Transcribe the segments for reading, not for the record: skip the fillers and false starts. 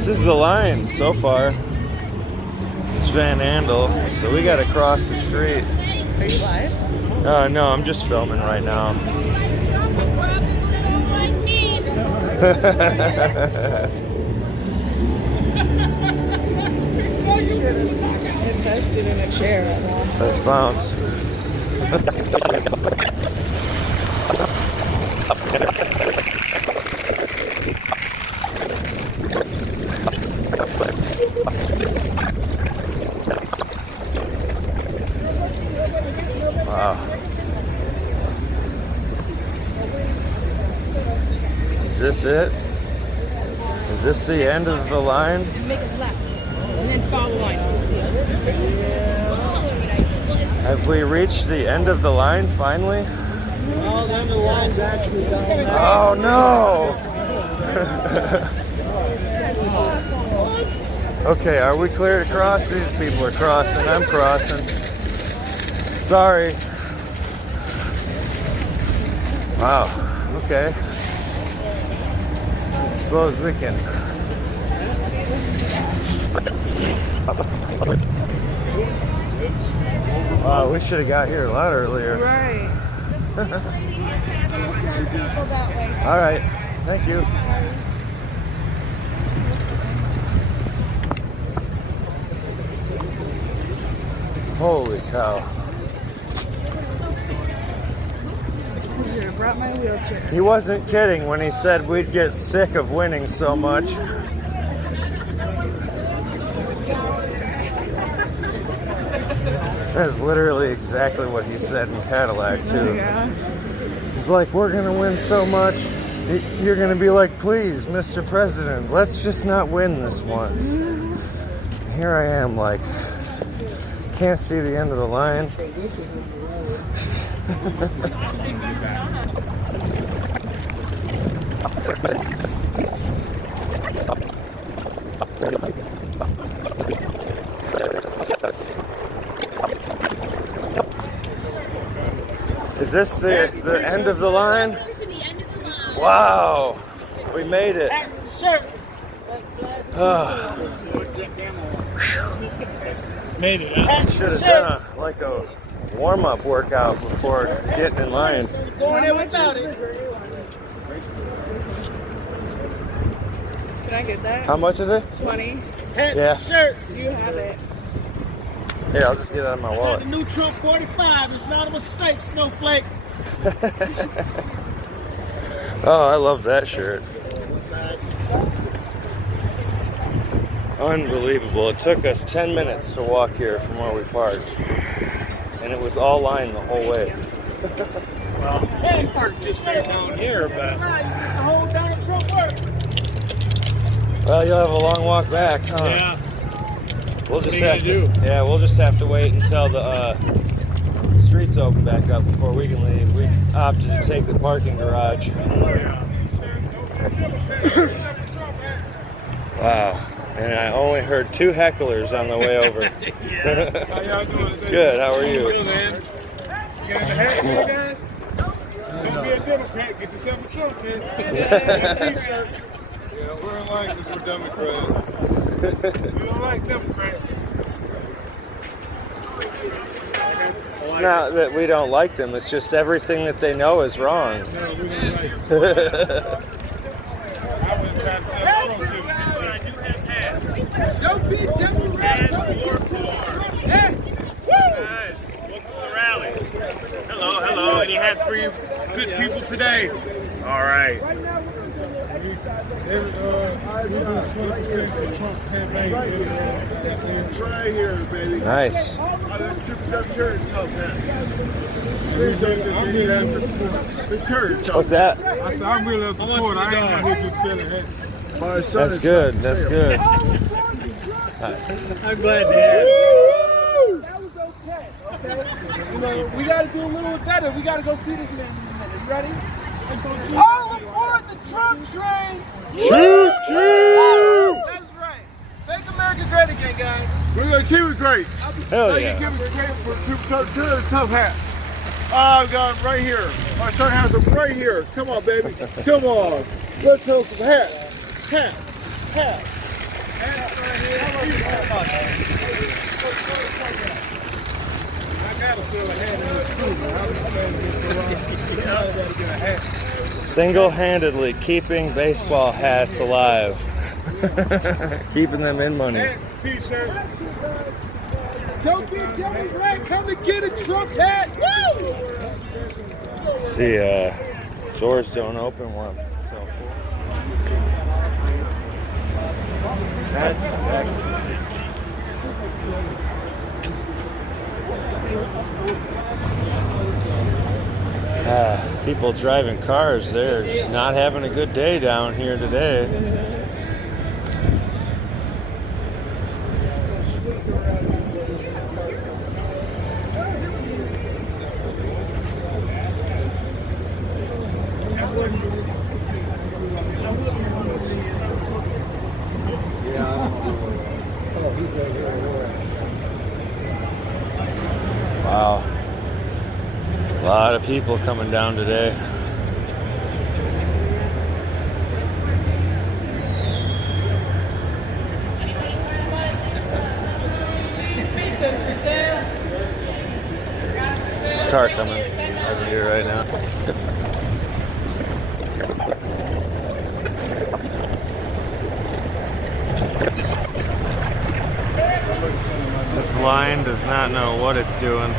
This is the line so far. It's Van Andel, so we gotta cross the street. Are you live? No, I'm just filming right now. Invested in a chair. Let's bounce. Wow. Is this it? Is this the end of the line? And make it left. And then follow the line. Have we reached the end of the line finally? Oh, then the line's actually down. Oh no! Okay, are we clear to cross? These people are crossing. I'm crossing. Sorry. Wow. Okay. I suppose we can. Wow, we should have got here a lot earlier. Right. This lady is having some people that way. All right. Thank you. Holy cow. I should have brought my wheelchair. He wasn't kidding when he said we'd get sick of winning so much. That's literally exactly what he said in Cadillac, too. Yeah. He's like, we're going to win so much. You're going to be like, please, Mr. President, let's just not win this once. Here I am, like, can't see the end of the line. Is this the end of the line? Wow, we made it. Made it, huh? Should have done like a warm-up workout before getting in line. Going there without it. Can I get that? How much is it? 20. Hats Yeah. and shirts. You have it. Here, I'll just get it out of my Got wallet. the new Trump 45. It's not a mistake, Snowflake. Oh, I love that shirt. What size? Unbelievable. It took us 10 minutes to walk here from where we parked. And it was all line the whole way. Well, hey, park just right down here, but the whole down at Trump work. Well, you'll have a long walk back, huh? Yeah. We'll just What are have you to. gonna Yeah, we'll just have to wait until the streets open back up before we can leave. We opted to take the parking garage. Wow. And I only heard 2 hecklers on the way over. How y'all doing today? Good. How are you? Good, man. You got the hat, you guys? Don't be a Democrat. Get yourself a Trump, man. Get a t-shirt. Yeah, we're like this. We're Democrats. We don't like Democrats. It's not that we don't like them. It's just everything that they know is wrong. No, we don't like them. I went past several Don't be Democrat. Guys, welcome to the rally. Hello, hello. Any hats for you good people today? All right. We do 20% to Trump campaign. Right here, baby. Nice. The church. What's that? I said, I'm really a supporter. I ain't out here just selling hats. That's good. That's good. I'm glad to hear it. That was okay. Okay. You know, we got to do a little better. We got to go see this man in a minute. You ready? All aboard the Trump train. Choo choo! That's right. Make America great again, guys. We're going to keep it great. Hell yeah. Keep it great for two tough hats. I've got them right here. My son has them right here. Come on, baby. Come on. Let's have some hats. Hats. Hats. Single-handedly keeping baseball hats alive. Keeping them in money. Hats, t-shirts. Don't get Joey Black. Come and get a Trump hat. Woo! See, doors don't open one until 4. That's the back. People driving cars, they're just not having a good day down here today. Wow. A lot of people coming down today. There's a car coming over here right now. This line does not know what it's doing.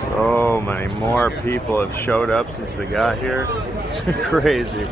So many more people have showed up since we got here. It's crazy.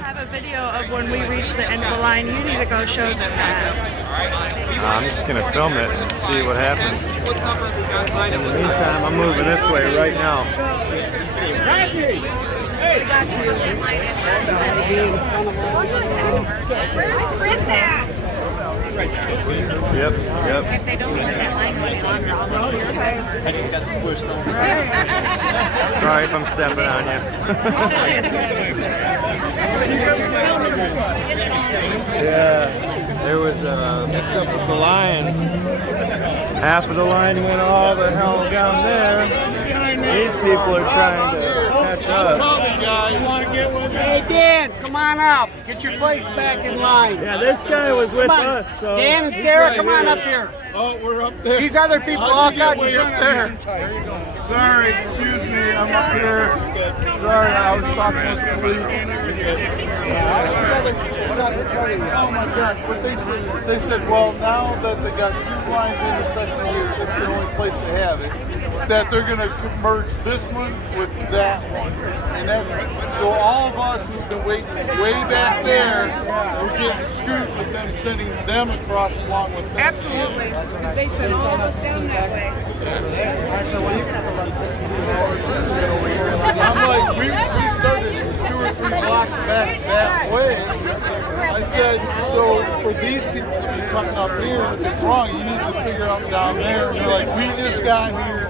I have a video of when we reach the end of the line. You need to go show them that. I'm just gonna film it and see what happens. In the meantime, I'm moving this way right now. We got you. Yep. If they don't let that line go any longer, I'll just be your customer. Sorry if I'm stepping on you. Yeah, there was a mix-up with the line. Half of the line went all the hell down there. These people are trying to catch up. Hey, Dan, come on up. Get your place back in line. Yeah, this guy was with us, so... Dan and Sarah, come on up here. Oh, we're up there. These other people all got way you up there. Sorry, excuse me, I'm up here. Sorry, I was talking to the police. Oh my gosh, but they said, well, now that they got 2 lines in the second year, this is the only place they have it, that they're going to merge this one with that one. And that's, so all of us who've been waiting way back there, we're getting screwed with them sending them across along with them. Absolutely. They sent all of us down that way. I'm like, we started 2 or 3 blocks back that way. I said, so for these people to be coming up here, it's wrong. You need to figure out down there. And they're like, we just got here,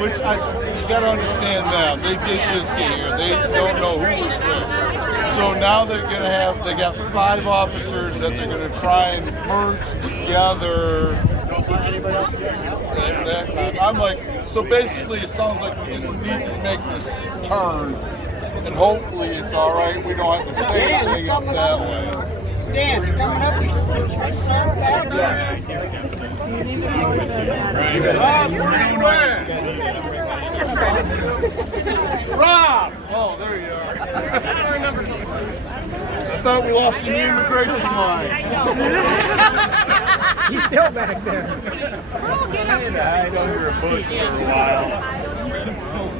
which you got to understand them. They did just get here. They don't know who was there. So now they're going to have, they got 5 officers that they're going to try and merge together. That time. I'm like, so basically it sounds like we just need to make this turn And hopefully it's all right. We don't have to say anything up that way. Dan, you're coming up. Rob, where are you at? Rob! Oh, there you are. I thought we lost the immigration line. He's still back there. I know you're a bush for a while.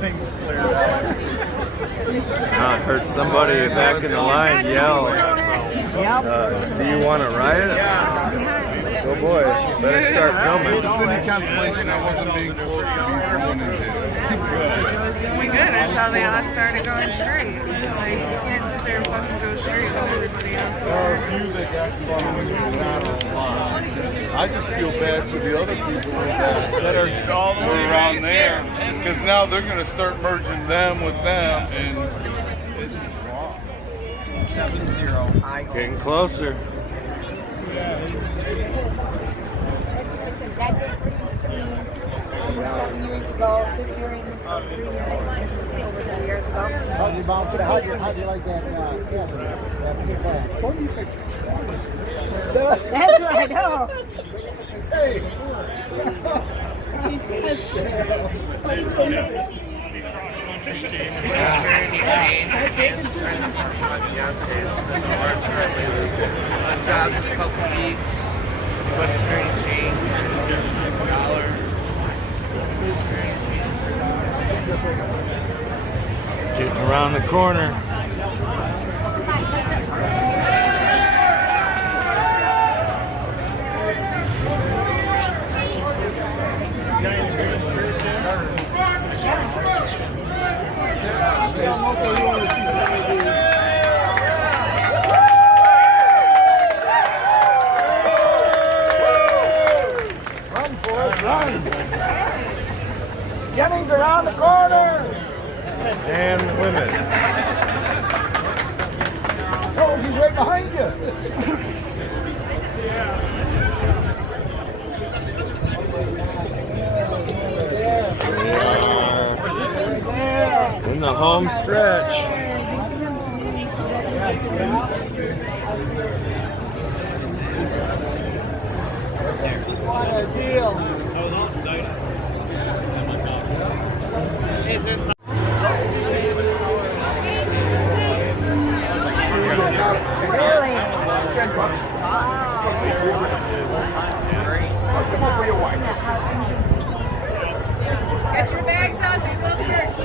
Things cleared out. I heard somebody back in the line yell, do you want to ride it? Oh boy, better start filming. Any consolation, I wasn't being forced to be thrown into. We good until they all started going straight. Like, you can't sit there and fucking go straight when everybody else is There are a turning. few that got following me out of line. I just feel bad for the other people that are all the way around there, because now they're going to start merging them with them, and it's just wrong. 7-0. Getting closer. That did between 7 years ago, during 3 years, over 2 years ago. How do you like that? That flag? What do you picture? That's what I know. Hey! Jobs in a couple weeks, but experience change, $1. Experience change. Getting around the corner. Run, Forrest, run! Jennings around the corner! Damn women. Oh, he's right behind you! In the home stretch. What a deal! Really? Get your bags out, they will search.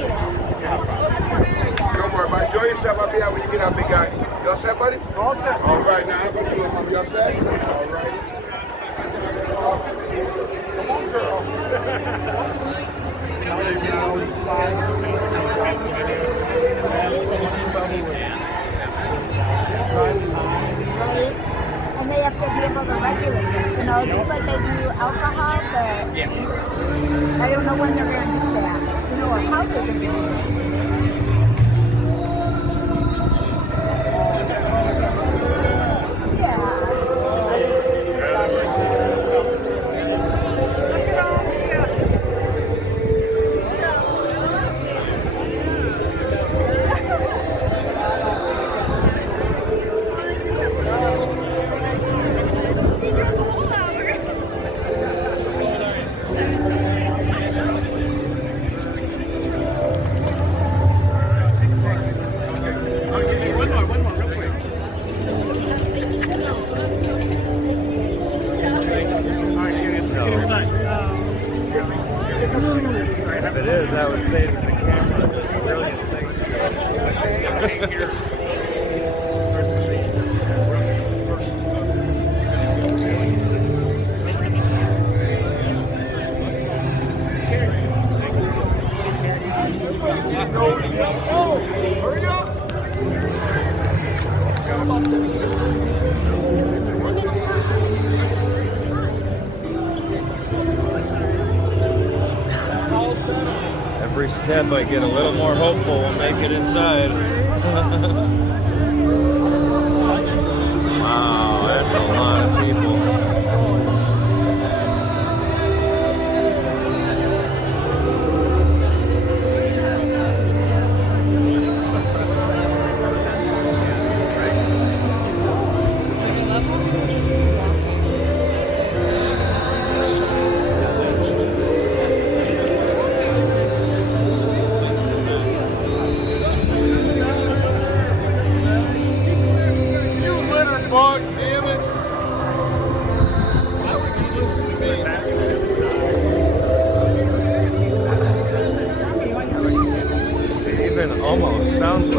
Don't worry about it. Enjoy yourself. I'll be out when you get out, big guy. You all set, buddy? All set. All right, now how about you, Mom? You all set? All right. Come on, girl. And they have to be able to regulate it. You know, just like they do alcohol, but I don't know when they're going to do that. You know, or how they're going to do it. If it is, I would say that the camera does brilliant things to it. Hurry up! Every step I get a little more hopeful we'll make it inside. Wow, that's a lot of people.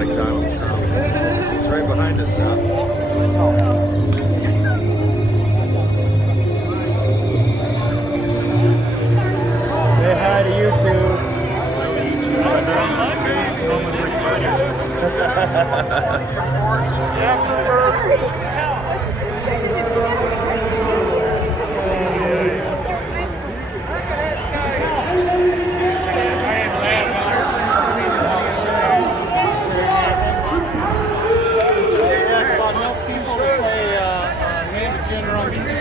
like Donald Trump. It's right behind us now. Say hi to YouTube.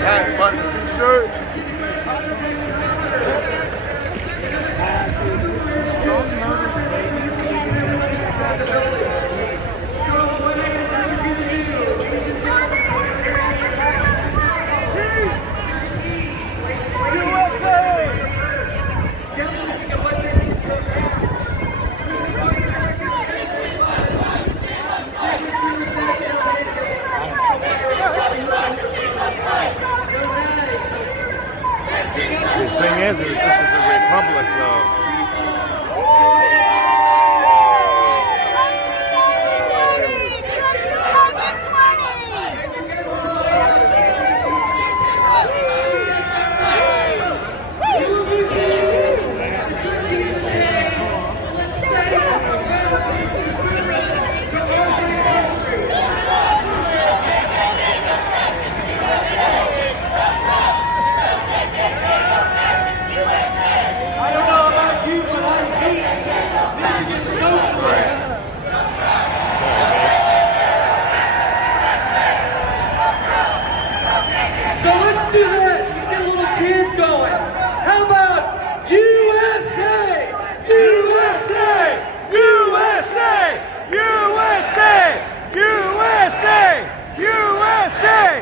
Hey, buddy, t-shirts. The thing is this is a republic, though. So let's do this. Let's get a little chant going. How about USA? USA! USA! USA! USA! USA!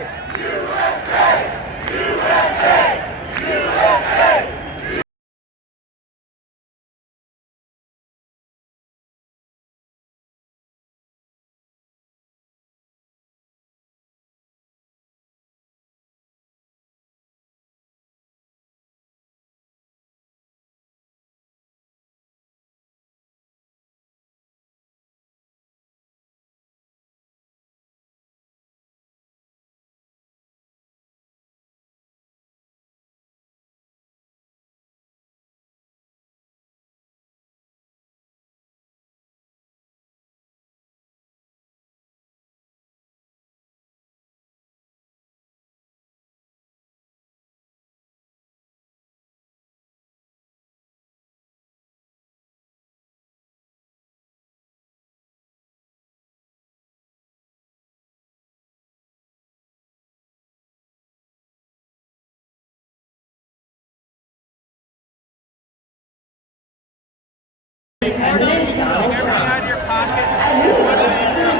Everything out of your pockets and put it in your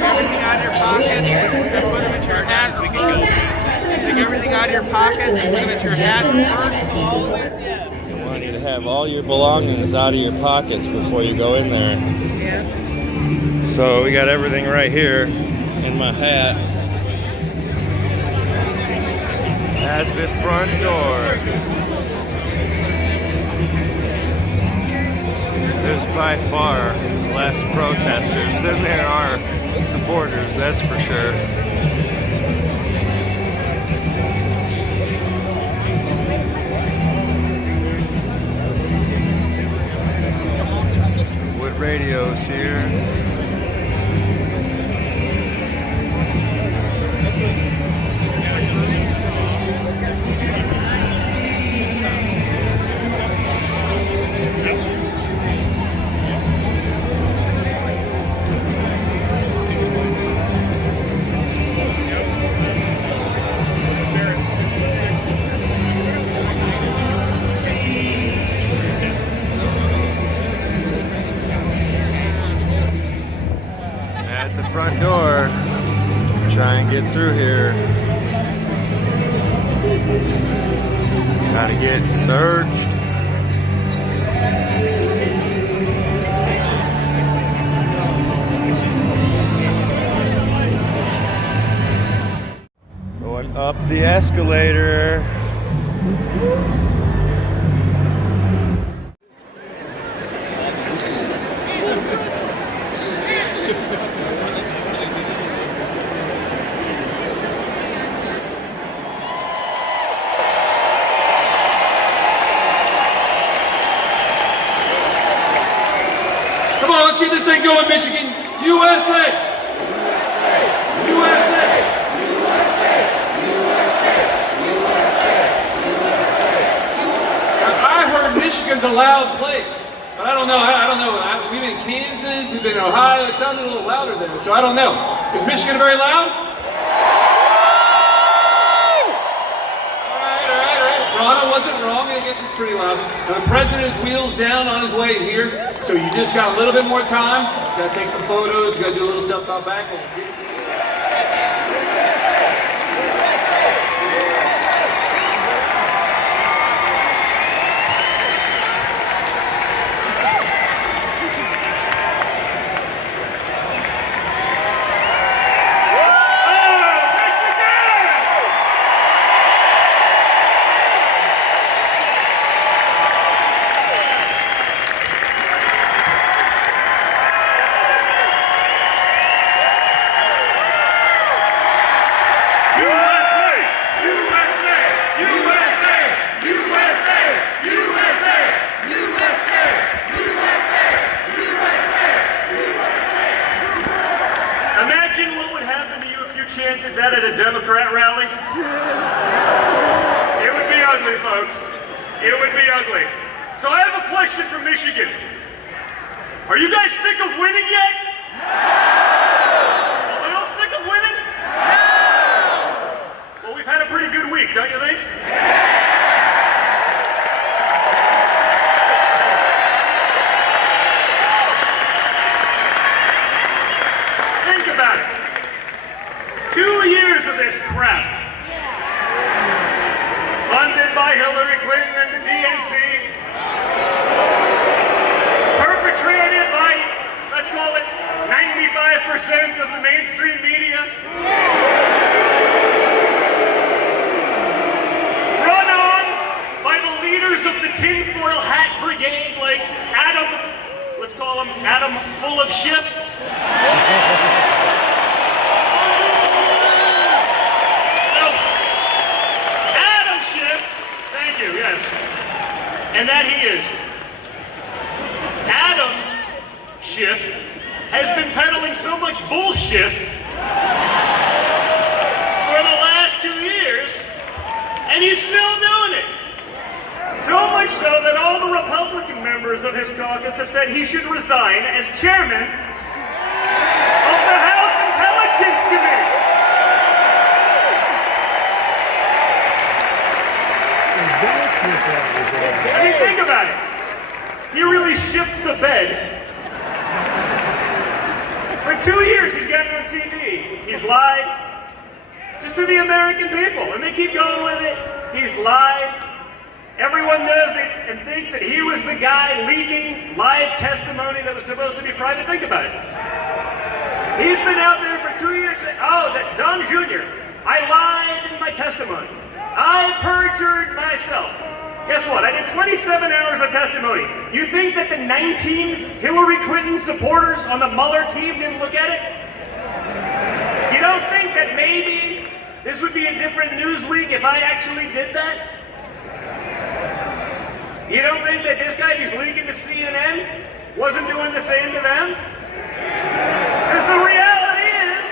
everything out of your pockets and put them into your hat. Take everything out of your pockets and put them into your hat first. I want you to have all your belongings out of your pockets before you go in there. Yeah. So we got everything right here in my hat at the front door. There's by far less protesters than there are supporters, that's for sure. Wood radios here. At the front door, try and get through here. Gotta get searched. Going up the escalator. on, let's get this thing going, Michigan. USA! USA! I heard Michigan's a loud place, but I don't know. We've been in Kansas, we've been in Ohio. It sounded a little louder there, so I don't know. Is Michigan very loud? All right. Toronto wasn't wrong. I guess it's pretty loud. Now, the president's wheels down on his way here, so you just got a little bit more time. You gotta take some photos. You gotta do a little self-thought back. Imagine what would happen to you if you chanted that at a Democrat rally. It would be ugly, folks. It would be ugly. So I have a question for Michigan. Are you guys sick of winning yet? A little sick of winning? Well, we've had a pretty good week, don't you think? Think about it. 2 years of this crap. Funded by Hillary Clinton and the DNC. Perpetrated by, let's call it, 95% of the mainstream media. Run on by the leaders of the tinfoil hat brigade like Adam, let's call him Adam full of shit. And that he is. Adam Schiff has been peddling so much bullshit for the last 2 years, and he's still doing it. So much so that all the Republican members of his caucus have said he should resign as chairman of the House Intelligence Committee. I mean, think about it. He really shifted the bed. For 2 years, he's gotten on TV. He's lied just to the American people, and they keep going with it. He's lied. Everyone knows it and thinks that he was the guy leaking live testimony that was supposed to be private. Think about it. He's been out there for 2 years saying, oh, that Don Jr., I lied in my testimony. I perjured myself. Guess what? I did 27 hours of testimony. You think that the 19 Hillary Clinton supporters on the Mueller team didn't look at it? You don't think that maybe this would be a different news week if I actually did that? You don't think that this guy who's leaking to CNN wasn't doing the same to them? Because the reality is,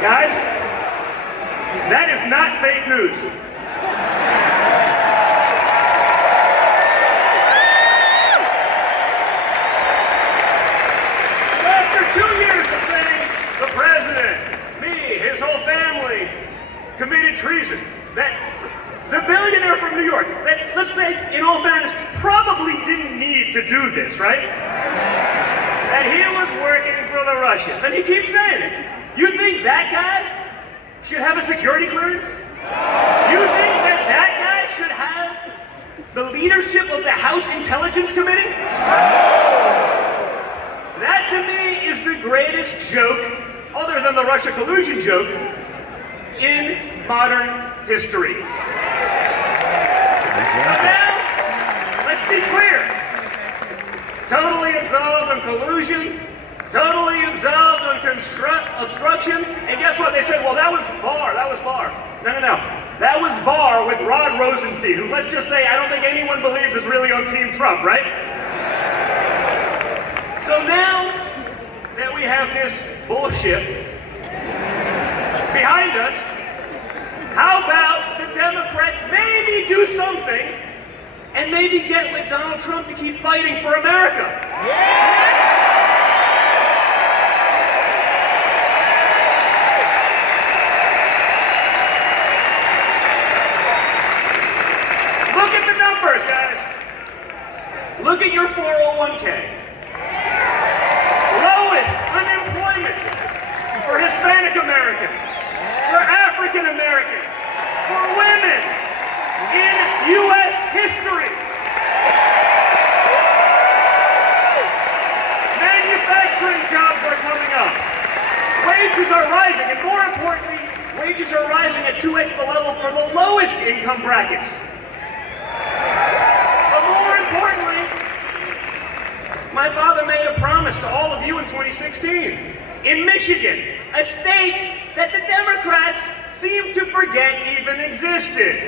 guys, that is not fake news. After 2 years of saying the president, me, his whole family committed treason, that the billionaire from New York, that, let's say, in all fairness, probably didn't need to do this, right? And he was working for the Russians, and he keeps saying it. You think that guy should have a security clearance? You think that that guy should have the leadership of the House Intelligence Committee? That to me is the greatest joke, other than the Russia collusion joke, in modern history. But now, let's be clear. Totally absolved on collusion, totally absolved on obstruction, and guess what? They said, well, that was Barr. No. That was Barr with Rod Rosenstein, who, let's just say, I don't think anyone believes is really on Team Trump, right? So now that we have this bullshit behind us, how about the Democrats maybe do something and maybe get with Donald Trump to keep fighting for America? Look at the numbers, guys. Look at your 401k. Lowest unemployment for Hispanic Americans, for African Americans, for women in U.S. history. Manufacturing jobs are coming up. Wages are rising, and more importantly, wages are rising at 2x the level for the lowest income brackets. But more importantly, my father made a promise to all of you in 2016. In Michigan, a state that the Democrats seem to forget even existed.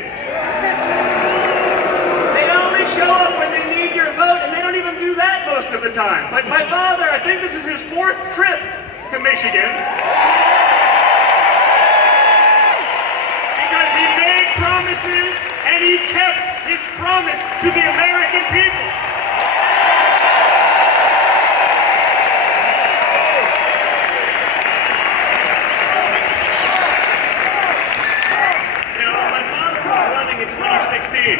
They only show up when they need your vote, and they don't even do that most of the time. But my father, I think this is his 4th trip to Michigan, because he made promises and he kept his promise to the American people. In 2016.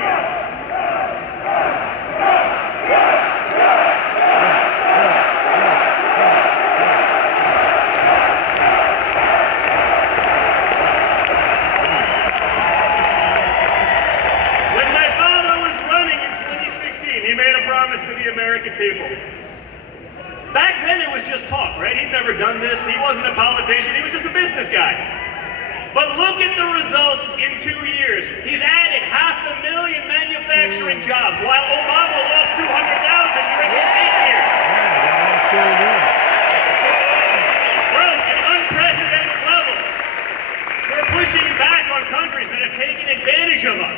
When my father was running in 2016, he made a promise to the American people. Back then it was just talk, right? He'd never done this. He wasn't a politician. He was just a business guy. But look at the results in 2 years. He's added 500,000 manufacturing jobs, while Obama lost 200,000 during his 8 years. Well, at unprecedented levels. We're pushing back on countries that have taken advantage of us.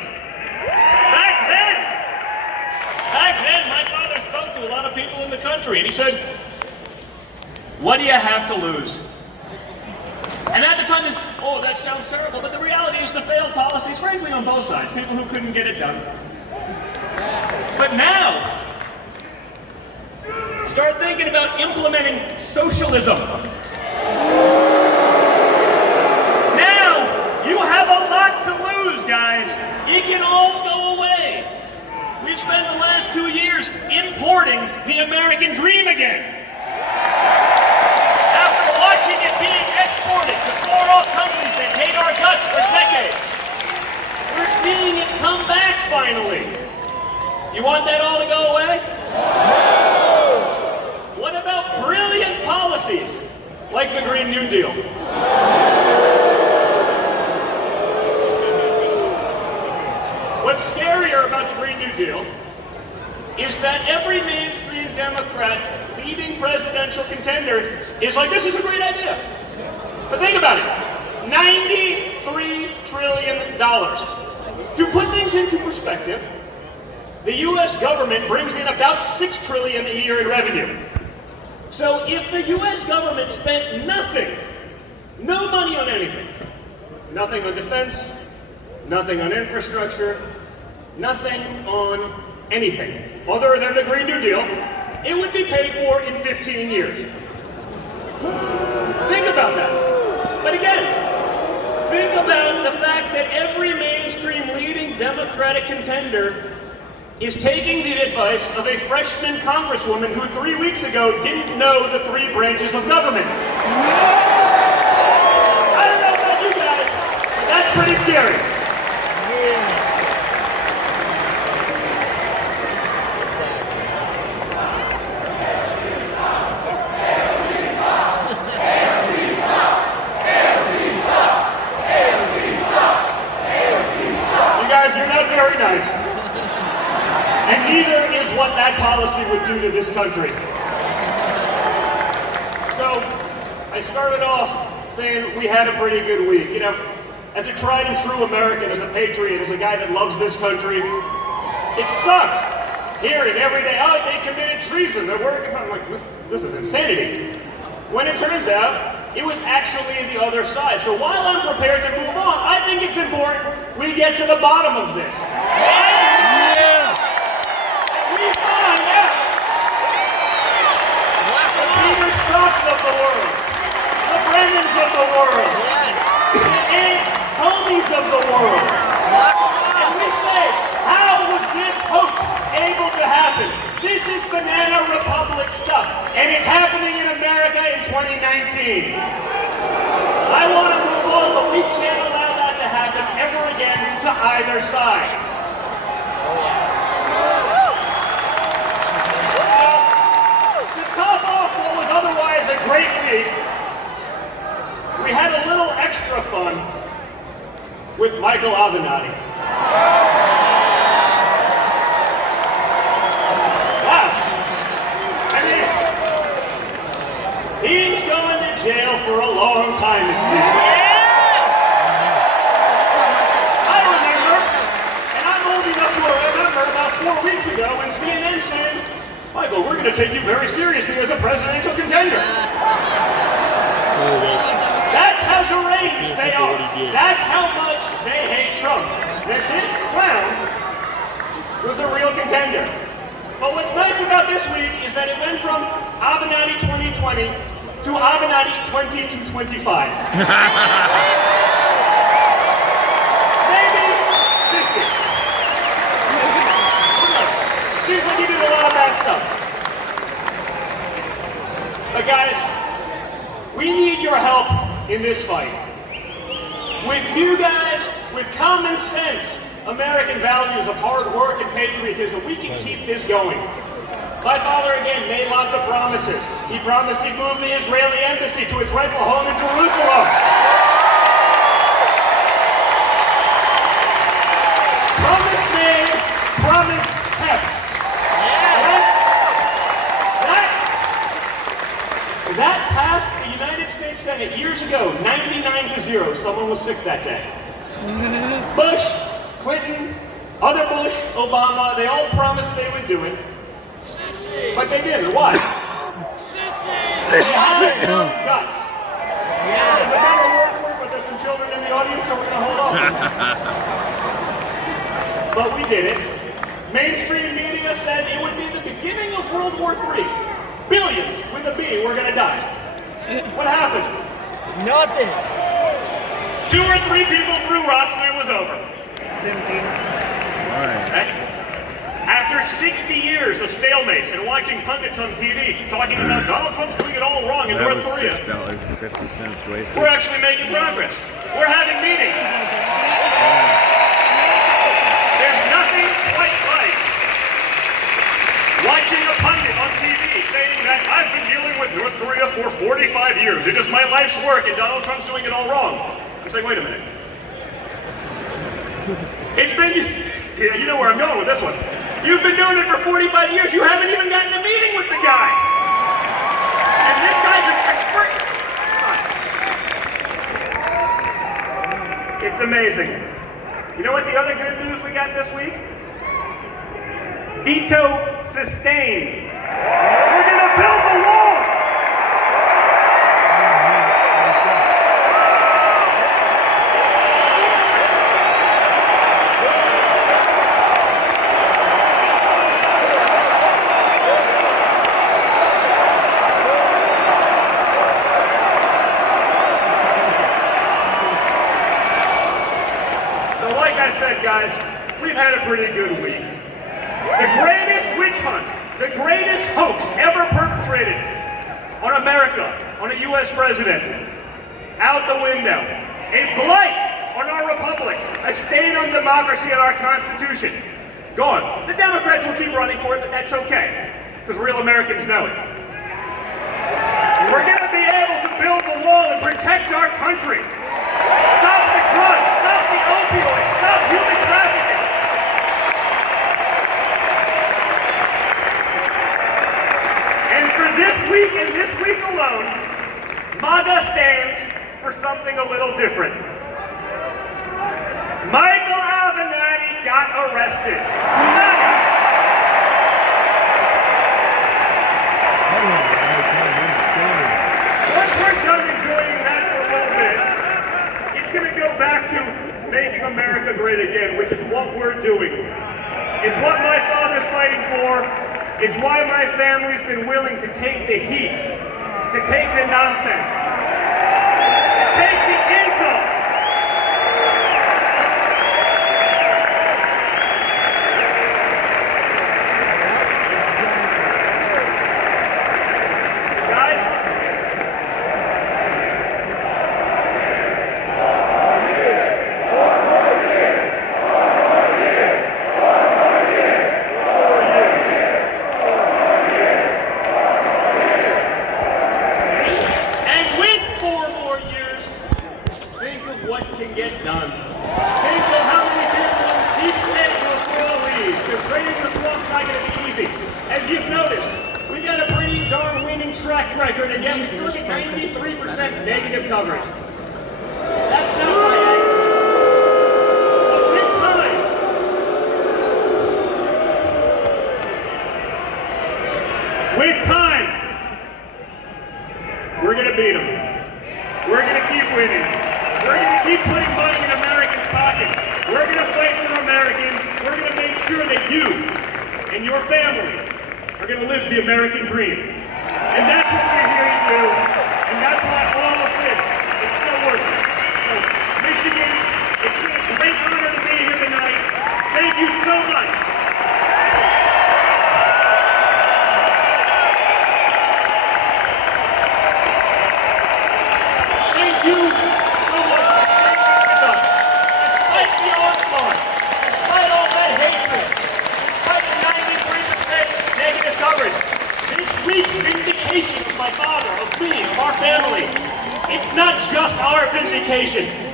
Back then, my father spoke to a lot of people in the country, and he said, what do you have to lose? And at the time, oh, that sounds terrible, but the reality is the failed policies, frankly, on both sides, people who couldn't get it done. But now, start thinking about implementing socialism. Now, you have a lot to lose, guys. It can all go away. We've spent the last 2 years importing the American dream again. Watching it being exported to far-off countries that hate our guts for decades. We're seeing it come back finally. You want that all to go away? What about brilliant policies like the Green New Deal? What's scarier about the Green New Deal is that every mainstream Democrat leading presidential contender is like, this is a great idea. But think about it, $93 trillion. To put things into perspective, the US government brings in about $6 trillion a year in revenue. So if the US government spent nothing, no money on anything, nothing on defense, nothing on infrastructure, nothing on anything other than the Green New Deal, it would be paid for in 15 years. Think about that. But again, think about the fact that every mainstream leading Democratic contender is taking the advice of a freshman congresswoman who 3 weeks ago didn't know the 3 branches of government. I don't know about you guys, but that's pretty scary. Very nice. And neither is what that policy would do to this country. I started off saying we had a pretty good week. You know, as a tried and true American, as a patriot, as a guy that loves this country, it sucks. Hearing every day, oh, they committed treason, they're working. I'm like, this is insanity. When it turns out, it was actually the other side. So while I'm prepared to move on, I think it's important we get to the bottom of this. Yeah. We find out the Peter Stocks of the world, the Brennans of the world, the Aunt Homies of the world. And we say, how was this hoax able to happen? This is Banana Republic stuff, and it's happening in America in 2019. I want to move on, but we can't allow that to happen ever again to either side. To top off what was otherwise a great week, we had a little extra fun with Michael Avenatti. He's going to jail for a long time, it seems. I remember, and I'm old enough to remember about 4 weeks ago when CNN said, Michael, we're going to take you very seriously as a presidential contender. That's how deranged they are. That's how much they hate Trump. That this clown was a real contender. But what's nice about this week is that it went from Avenatti 2020 to Avenatti 2025. Maybe 50. Seems like he did a lot of bad stuff. But guys, we need your help in this fight. With you guys, with common sense, American values of hard work and patriotism, we can keep this going. My father, again, made lots of promises. He promised he'd move the Israeli embassy to its rightful home in Jerusalem. Promise made, promise kept. That passed the United States Senate years ago, 99-0. Someone was sick that day. Bush, Clinton, other Bush, Obama, they all promised they would do it. But they didn't. Why? They had no guts. It's a better word for it, but there's some children in the audience, so we're going to hold off. But we did it. Mainstream media said it would be the beginning of World War III. Billions, with a B, were going to die. What happened? Nothing. 2 or 3 people threw rocks and it was over. All right. Right? After 60 years of stalemates and watching pundits on TV talking about Donald Trump's doing it all wrong in North Korea, $6.50 wasted. we're actually making progress. We're having meetings. There's nothing quite like watching a pundit on TV saying that I've been dealing with North Korea for 45 years. It is my life's work and Donald Trump's doing it all wrong. I'm saying, wait a minute. It's been, yeah, you know where I'm going with this one. You've been doing it for 45 years. You haven't even gotten a meeting with the guy. And this guy's an expert. It's amazing. You know what the other good news we got this week? Veto sustained. We're going to build the wall. Guys, we've had a pretty good week. The greatest witch hunt, the greatest hoax ever perpetrated on America, on a U.S. president, out the window. A blight on our republic, a stain on democracy and our Constitution. Gone. The Democrats will keep running for it, but that's okay, because real Americans know it. We're going to be able to build the wall and protect our country. Stop the drugs, stop the opioids, stop human trafficking. And for this week and this week alone, MAGA stands for something a little different. Michael Avenatti got arrested. MAGA. Once we're done enjoying that for a little bit, it's going to go back to making America great again, which is what we're doing. It's what my father's fighting for. It's why my family's been willing to take the heat, to take the nonsense, to take the insults.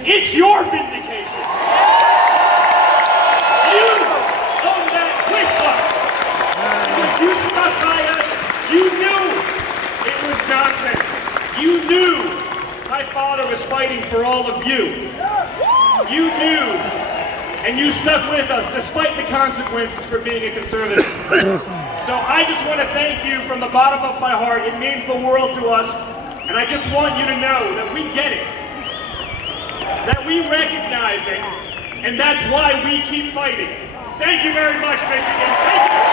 It's your vindication. You own that with us. Because you stuck by us, you knew it was nonsense. You knew my father was fighting for all of you. You knew, and you stuck with us despite the consequences for being a conservative. So I just want to thank you from the bottom of my heart. It means the world to us. And I just want you to know that we get it. That we recognize it, and that's why we keep fighting. Thank you very much, Michigan. Thank you.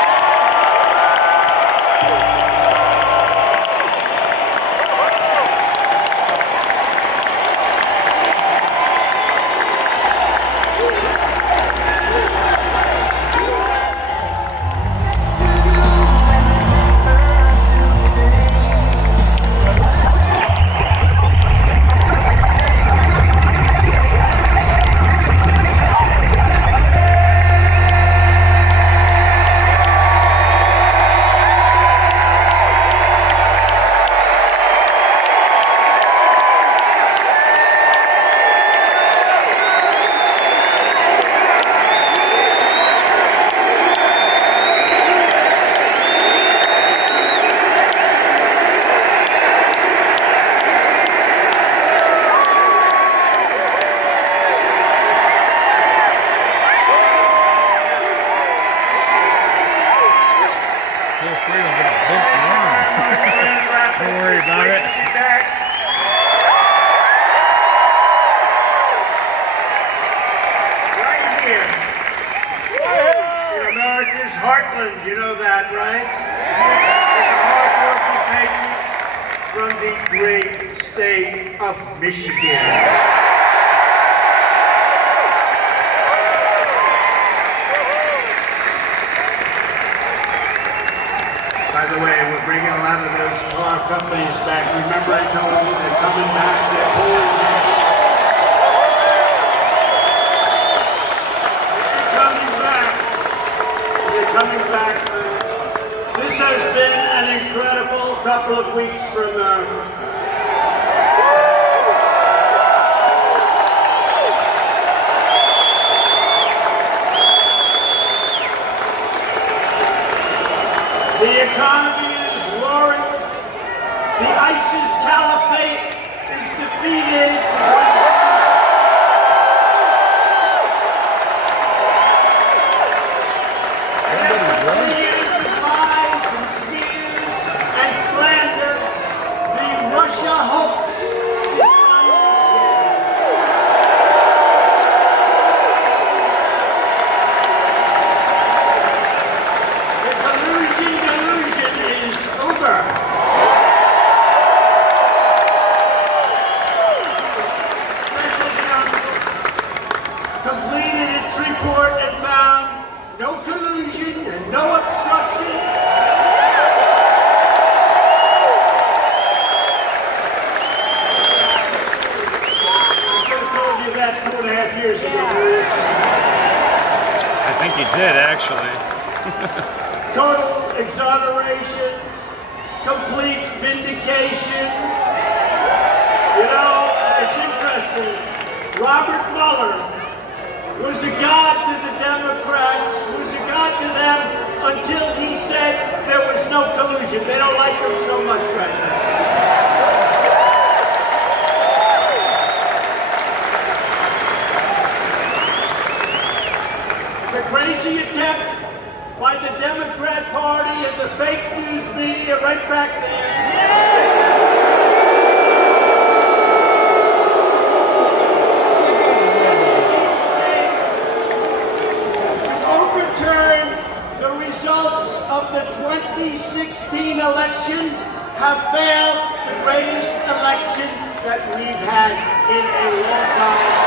Don't worry about it. Right here in America's heartland, you know that, right? With the hard-working patriots from the great state of Michigan. By the way, we're bringing a lot of those car companies back. Remember I told you they're coming back, they're pulling back. They're coming back. They're coming back. This has been an incredible couple of weeks for America. The economy is roaring. The ISIS caliphate is defeated. Lies and smears and slander, the Russia hoax is finally dead. The collusion delusion is over. Special counsel completed its report and found no collusion and no obstruction. I could have told you that 2.5 years ago. I think he did, actually. Total exoneration, complete vindication. You know, it's interesting. Robert Mueller was a god to the Democrats, was a god to them until he said there was no collusion. They don't like him so much right now. The crazy attempt by the Democrat Party and the fake news media right back there. The results of the 2016 election have failed the greatest election that we've had in a long time.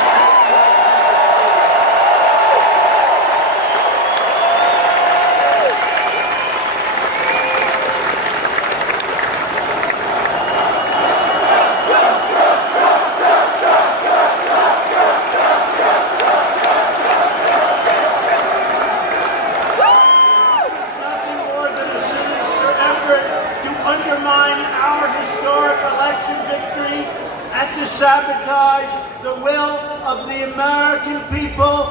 Sabotage the will of the American people.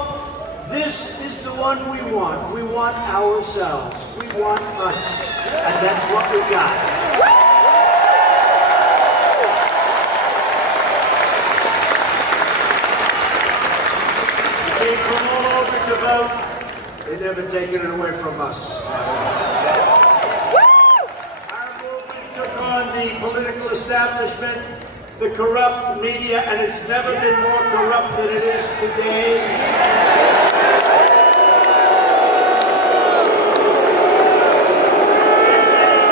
This is the one we want. We want ourselves. We want us. And that's what we got. They came from all over to vote. They've never taken it away from us. Our movement took on the political establishment, the corrupt media, and it's never been more corrupt than it is today. And many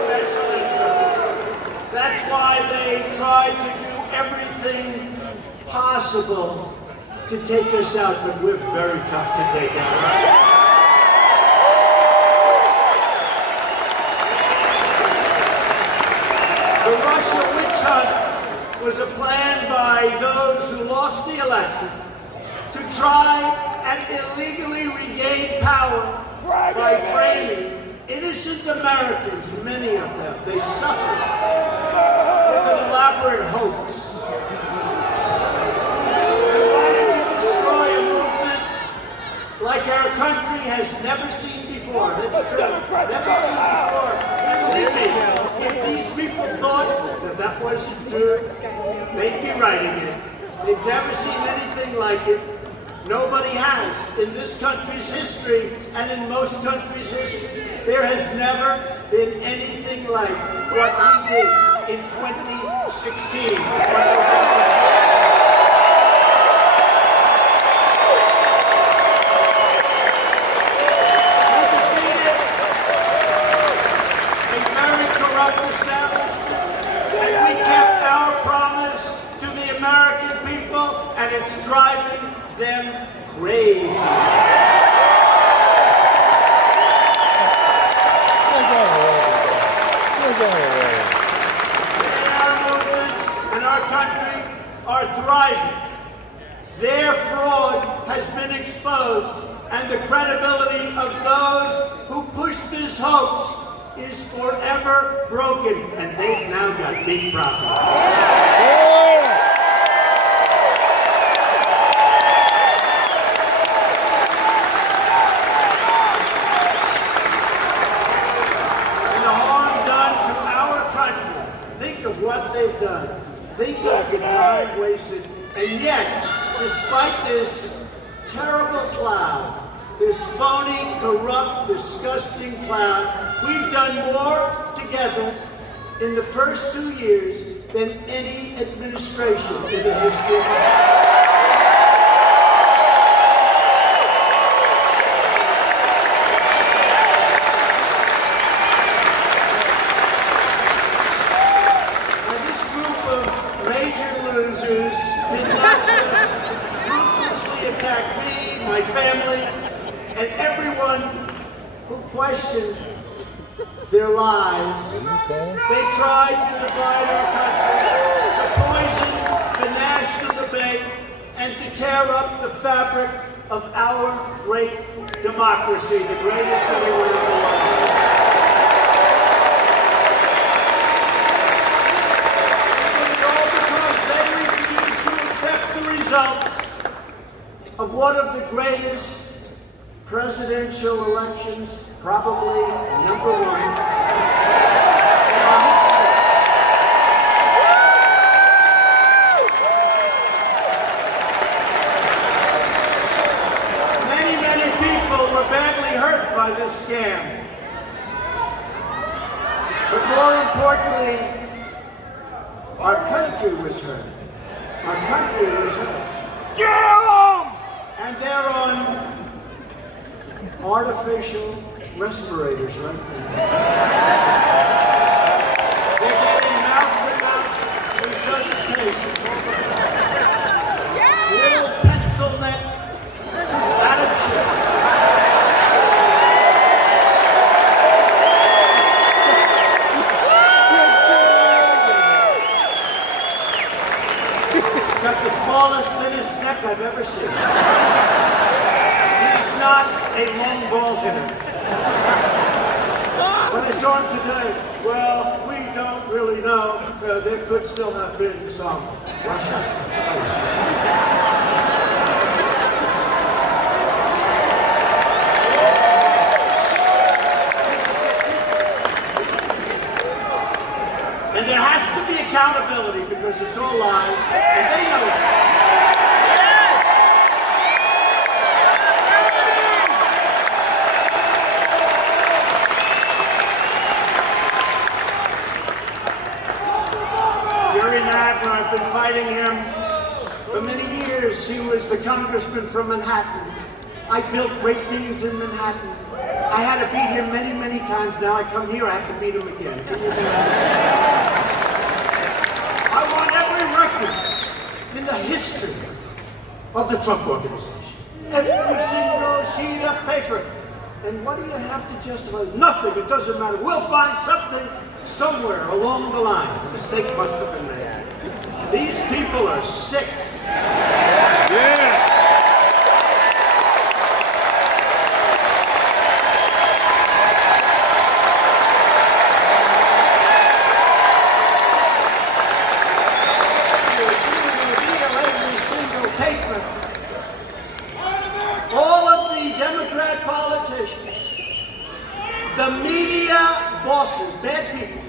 special interests. That's why they tried to do everything possible to take us out, but we're very tough to take out. The Russia witch hunt was a plan by those who lost the election to try and illegally regain power by framing innocent Americans, many of them. They suffered with an elaborate hoax. They wanted to destroy a movement like our country has never seen before. That's true. Never seen before. Believe me, if these people thought that that wasn't true, they'd be writing it. They've never seen anything like it. Nobody has. In this country's history, and in most countries' history, there has never been anything like what we did in 2016. American people, and it's driving them crazy. In our movement and our country are thriving. Their fraud has been exposed, and the credibility of those who push this hoax is forever broken, and they've now got big problems. They've done. Think of the time wasted. And yet, despite this terrible cloud, this phony, corrupt, disgusting cloud, we've done more together in the first 2 years than any administration in the history of America. Losers did not just ruthlessly attack me, my family, and everyone who questioned their lives. They tried to divide our country, to poison the national debate, and to tear up the fabric of our great democracy, the greatest anyone in the world. Of one of the greatest presidential elections, probably number one. Many people were badly hurt by this scam. But more importantly, our country was hurt. Our country was hurt. And they're on artificial respirators right now. They're getting mouth-to-mouth resuscitation. Little pencil neck attitude. Got the smallest, thinnest neck I've ever seen. He's not a long ball hitter. When I saw him today, well, we don't really know. There could still have been some Russian. And there has to be accountability because it's all lies, and they know it. I've been fighting him for many years. He was the congressman from Manhattan. I built great things in Manhattan. I had to beat him many times. Now I come here, I have to beat him again. I want every record in the history of the Trump Organization. Every single sheet of paper. And what do you have to justify? Nothing. It doesn't matter. We'll find something somewhere along the line. A mistake must have been made. These people are sick. Yeah. Every single paper. All of the Democrat politicians, the media bosses, bad people.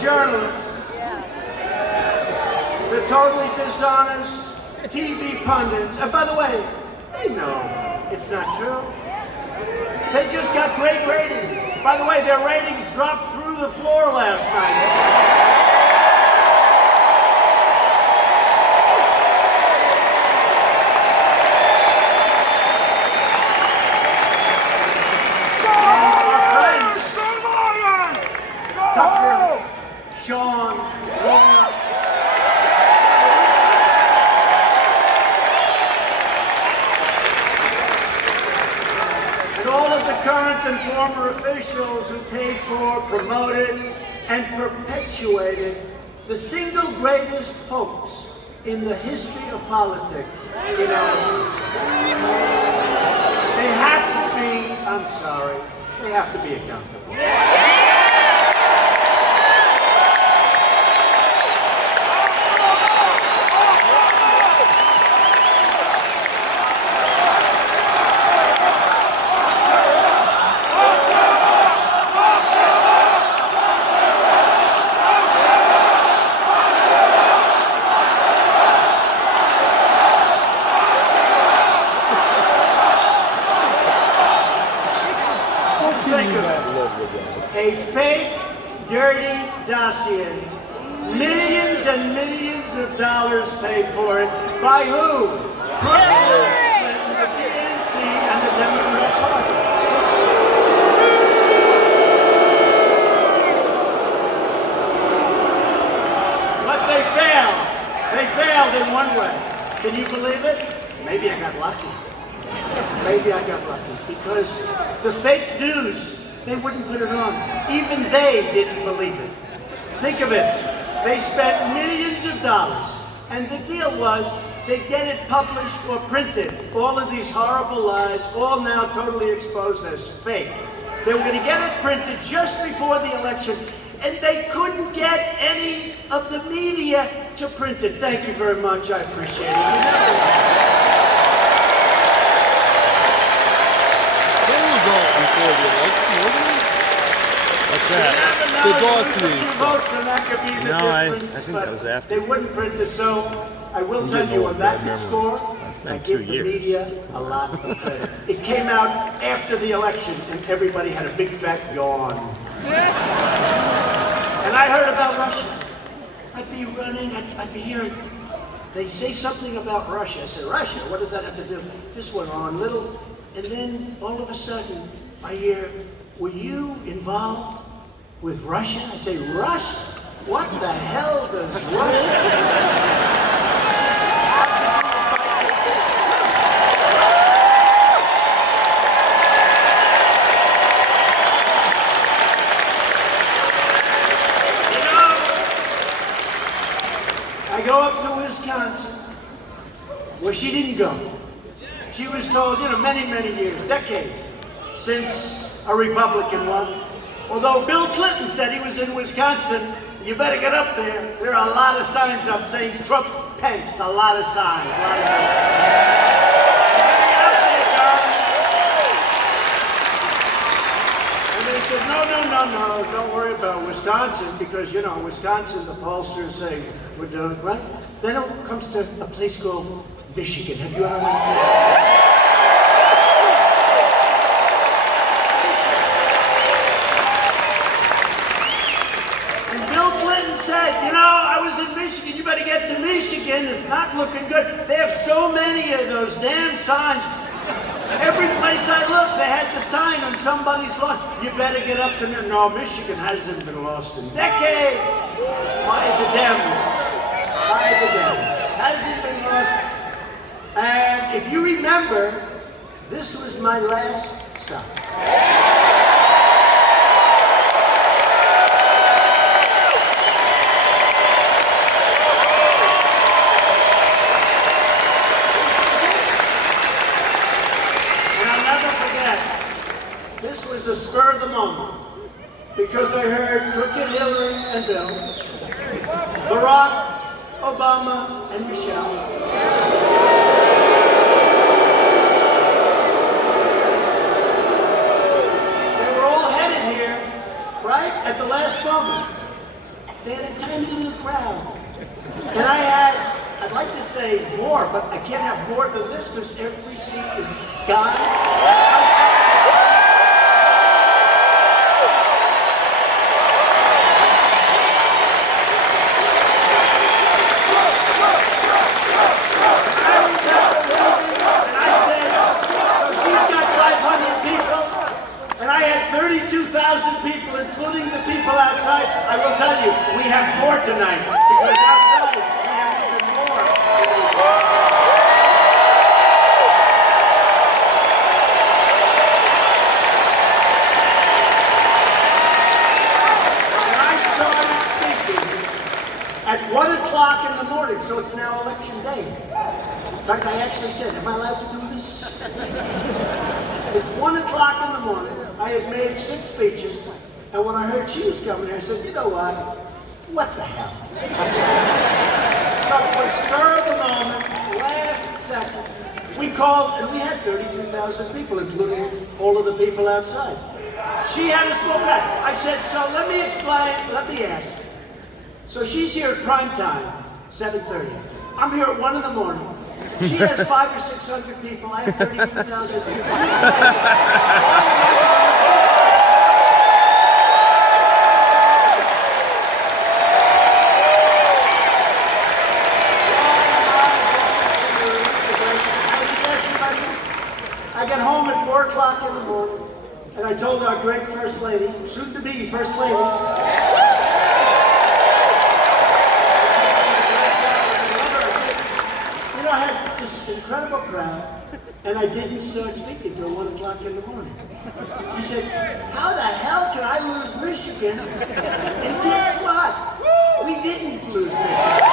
Journalists, the totally dishonest TV pundits, and by the way, they know it's not true. They just got great ratings. By the way, their ratings dropped through the floor last night. Sean, Laura. And all of the current and former officials who paid for, promoted, and perpetuated the single greatest hoax in the history of politics. You know, they have to be, I'm sorry, they have to be accountable. A fake, dirty dossier. Millions and millions of dollars paid for it. By who? Clinton, the DNC, and the Democrat Party. But they failed. They failed in one way. Can you believe it? Maybe I got lucky. Maybe I got lucky. Because the fake news, they wouldn't put it on. Even they didn't believe it. Think of it. They spent millions of dollars. And the deal was they'd get it published or printed. All of these horrible lies, all now totally exposed as fake. They were going to get it printed just before the election. And they couldn't get any of the media to print it. Thank you very much. I appreciate it. Before the election, wasn't it? What's that? The dossier. Votes, and that could be the No, I difference, think but that was after. they wouldn't print it. So I will tell didn't you know on what that bad memory score, was. It's been I 2 give the years. media a lot of credit. It came out after the election, and everybody had a big fat yawn. And I heard about Russia. I'd be running, I'd be hearing, they say something about Russia. I said, Russia? What does that have to do? This went on little, and then all of a sudden, I hear, were you involved with Russia? I say, Russia? What the hell does Russia? I go up to Wisconsin, where she didn't go. She was told, many, many years, decades, since a Republican won. Although Bill Clinton said he was in Wisconsin, you better get up there. There are a lot of signs up saying Trump, Pence, a lot of signs. You better get up there, darling. And they said, no, don't worry about Wisconsin, because, Wisconsin, the pollsters say, we're doing right. Then it comes to a place called Michigan. Have you ever heard of Michigan? And Bill Clinton said, I was in Michigan. You better get to Michigan. It's not looking good. They have so many of those damn signs. Every place I looked, they had the sign on somebody's lawn. You better get up to me. No, Michigan hasn't been lost in decades. By the Dems. Hasn't been lost. And if you remember, this was my last stop. And I'll never forget, this was a spur of the moment, because I heard Crooked Hillary and Bill, Barack, Obama, and Michelle. They were all headed here, right, at the last moment. They had a tiny little crowd. And I'd like to say more, but I can't have more than this because every seat is gone. I had 32,000 people, including the people outside. I will tell you, we have more tonight, because outside we have even more. And I started speaking at 1 o'clock in the morning, so it's now election day. In fact, I actually said, am I allowed to do this? It's 1 o'clock in the morning. I had made 6 speeches, and when I heard she was coming here, I said, you know what? What the hell? So for spur of the moment, last second, we called, and we had 32,000 people, including all of the people outside. She had to spoke back. I said, so let me explain, let me ask. So she's here at prime time, 7:30. I'm here at 1 in the morning. She has 500 or 600 people. I have 32,000 people. home at 4 o'clock in the morning, and I told our great First Lady, soon to be First Lady, you know, I had this incredible crowd, and I didn't start speaking till 1 o'clock in the morning. He said, how the hell can I lose Michigan? And guess what? We didn't lose Michigan.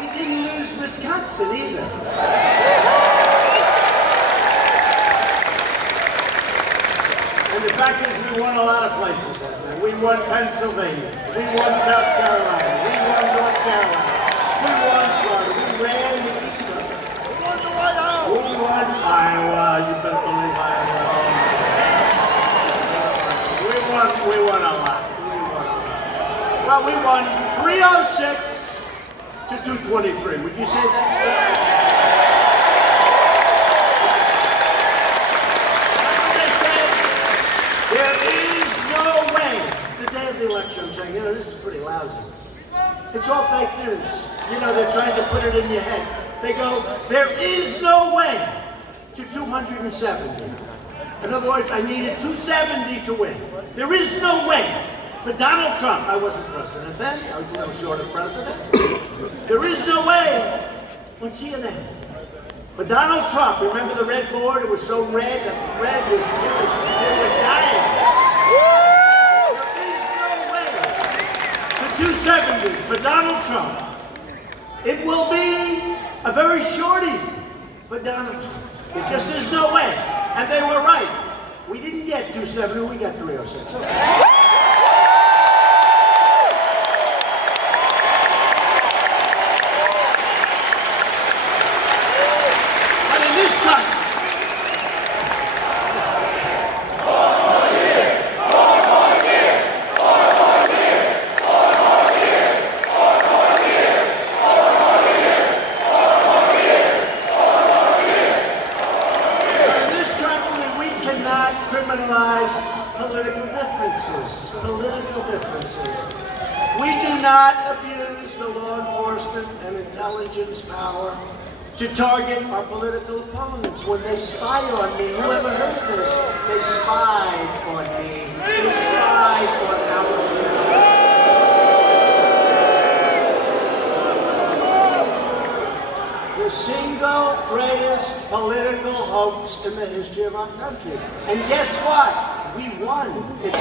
We didn't lose Wisconsin either. And the fact is, we won a lot of places that night. We won Pennsylvania. We won South Carolina. We won North Carolina. We won Florida. We ran the East Coast. We won the White House. We won Iowa. You better believe Iowa. We won a lot. Well, we won 306 to 223. Would you say that's good? There is no way, the day of the election, I'm saying, you know, this is pretty lousy. It's all fake news. You know, they're trying to put it in your head. They go, there is no way to 270. In other words, I needed 270 to win. There is no way for Donald Trump. I wasn't president then. I was no short of president. There is no way on CNN. For Donald Trump, remember the red board? It was so red that red was really, they were dying. There is no way to 270 for Donald Trump. It will be a very short evening for Donald Trump. There just is no way. And they were right. We didn't get 270, we got 306. We do not abuse the law enforcement and intelligence power to target our political opponents. When they spy on me, who ever heard of this? They spied on me. They spied on our the single greatest political hoax in the history of our country. And guess what? We won. It's a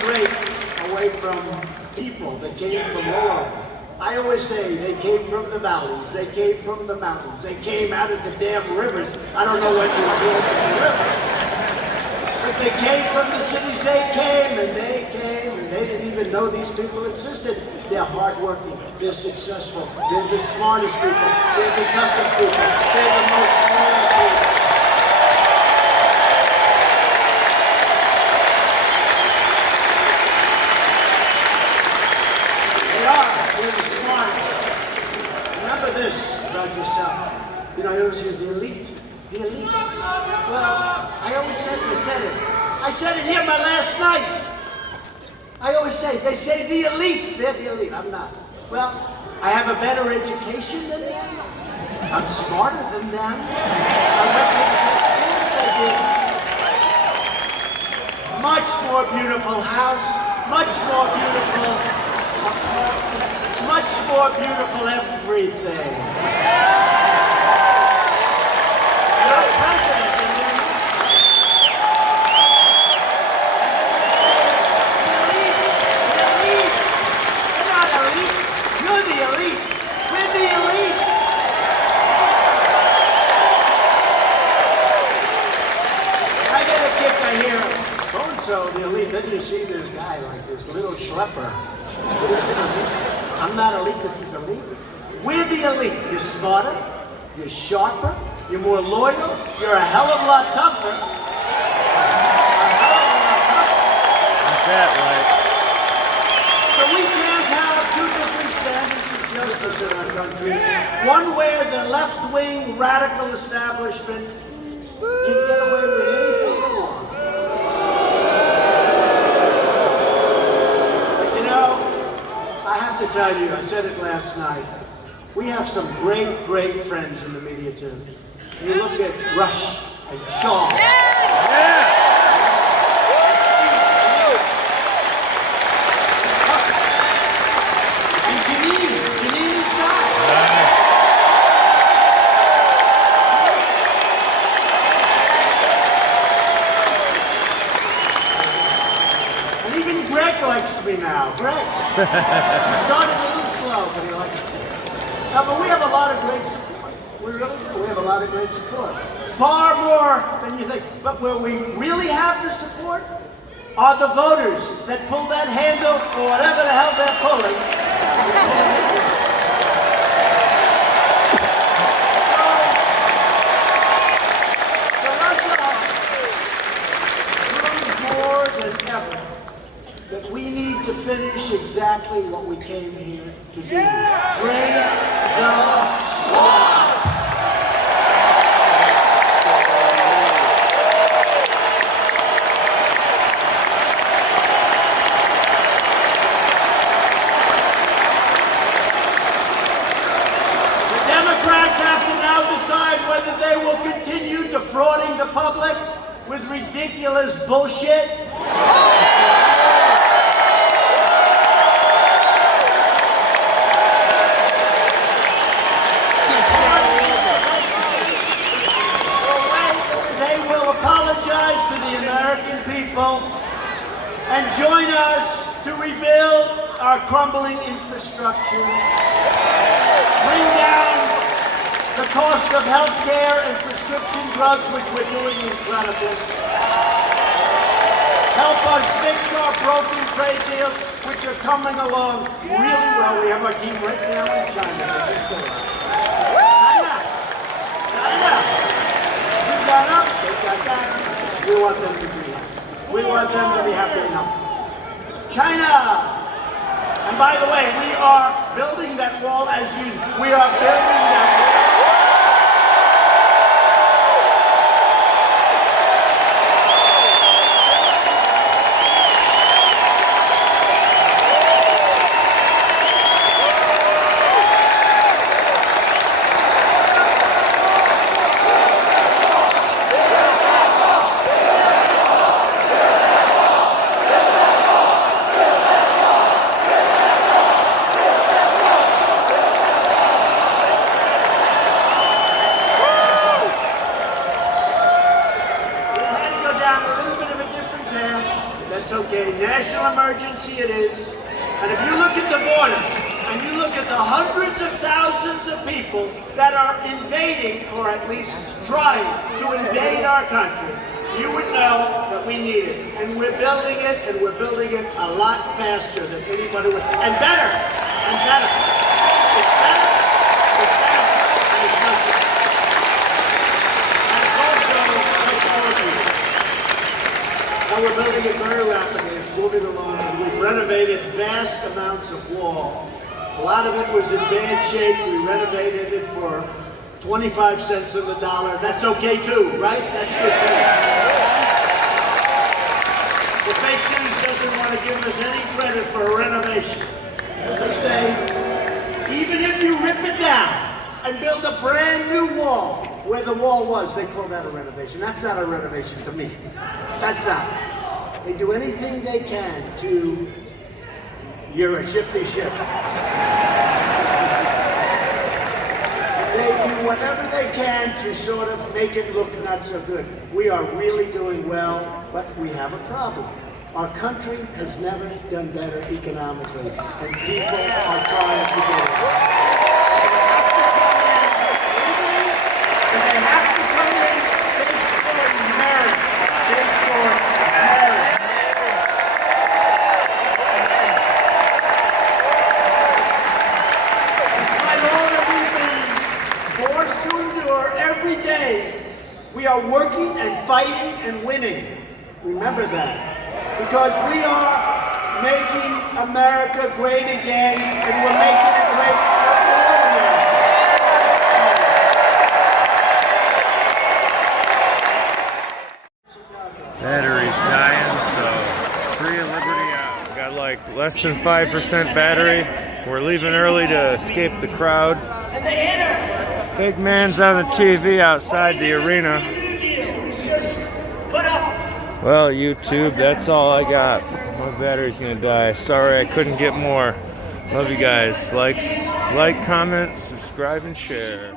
great away from people that came from all over. I always say they came from the valleys, they came from the mountains, they came out of the damn rivers. I don't know what you were doing in the river. But they came from the cities they came, and they didn't even know these people existed. They're hardworking, they're successful, they're the smartest people, they're the toughest people, they're the most loyal people. Remember this about yourself. You know, you're the elite. The elite. Well, I always said it. I said it here my last night. I always say, they say the elite. They're the elite. I'm not. Well, I have a better education than them. I'm smarter than them. I went to the best schools they did. Much more beautiful house. Much more beautiful apartment. Much more beautiful everything. You're president, and the elite. You're not elite. You're the elite. We're the elite. I get a kick, I hear so-and-so, the elite. Then you see this guy like this little schlepper. This is elite. I'm not elite, this is elite. We're the elite. You're smarter, you're sharper, you're more loyal, you're a hell of a lot tougher. A hell of a lot tougher. That's that, right? So we can't have two different standards of justice in our country, one where the left-wing radical establishment can get away with anything they want. But you know, I have to tell you, I said it last night, we have some great, great friends in the media too. You look at Rush and Shaw. And Janine is back. And even Greg likes me now. Greg. He started a little slow, but he likes me. No, but we have a lot of great support. We really do. We have a lot of great support. Far more than you think. But where we really have the support are the voters that pull that handle or whatever the hell they're pulling. So Russia proves more than ever that we need to finish exactly what we came here to do. Drain the swamp. The Democrats have to now decide whether they will continue defrauding the public with ridiculous bullshit. Apologize to the American people and join us to rebuild our crumbling infrastructure, bring down the cost of health care and prescription drugs, which we're doing incredibly, help us fix our broken trade deals, which are coming along really well. We have our team right now in China. Got up, they got down. We want them to be happy. We want them to be happy enough. China! And by the way, we are building that wall as usual. We are building that wall. Okay, national emergency it is. And if you look at the border, and you look at the hundreds of thousands of people that are invading, or at least trying to invade our country, you would know that we need it. And we're building it, and we're building it a lot faster than anybody would. And better, and better. It's better, it's better, and it's nothing. And it's also technology. Now we're building it very rapidly. It's moving along. And we've renovated vast amounts of wall. A lot of it was in bad shape. We renovated it for 25 cents on the dollar. That's okay too, right? That's good too. The fake news doesn't want to give us any credit for a renovation. They say, even if you rip it down and build a brand new wall where the wall was, they call that a renovation. That's not a renovation to me. That's not. They do anything they can to, you're a shifty ship. They do whatever they can to sort of make it look not so good. We are really doing well, but we have a problem. Our country has never done better economically, and people are trying to do it. And they have to come in based on merit, based on merit. Despite all that we've been forced to endure every day, we are working and fighting and winning. Remember that. Because we are making America great again, and we're making it great Less than 5% battery. We're leaving early to escape the crowd. Big man's on the TV outside the arena. Well, YouTube, that's all I got. My battery's gonna die. Sorry I couldn't get more. Love you guys. Like, comment, subscribe, and share.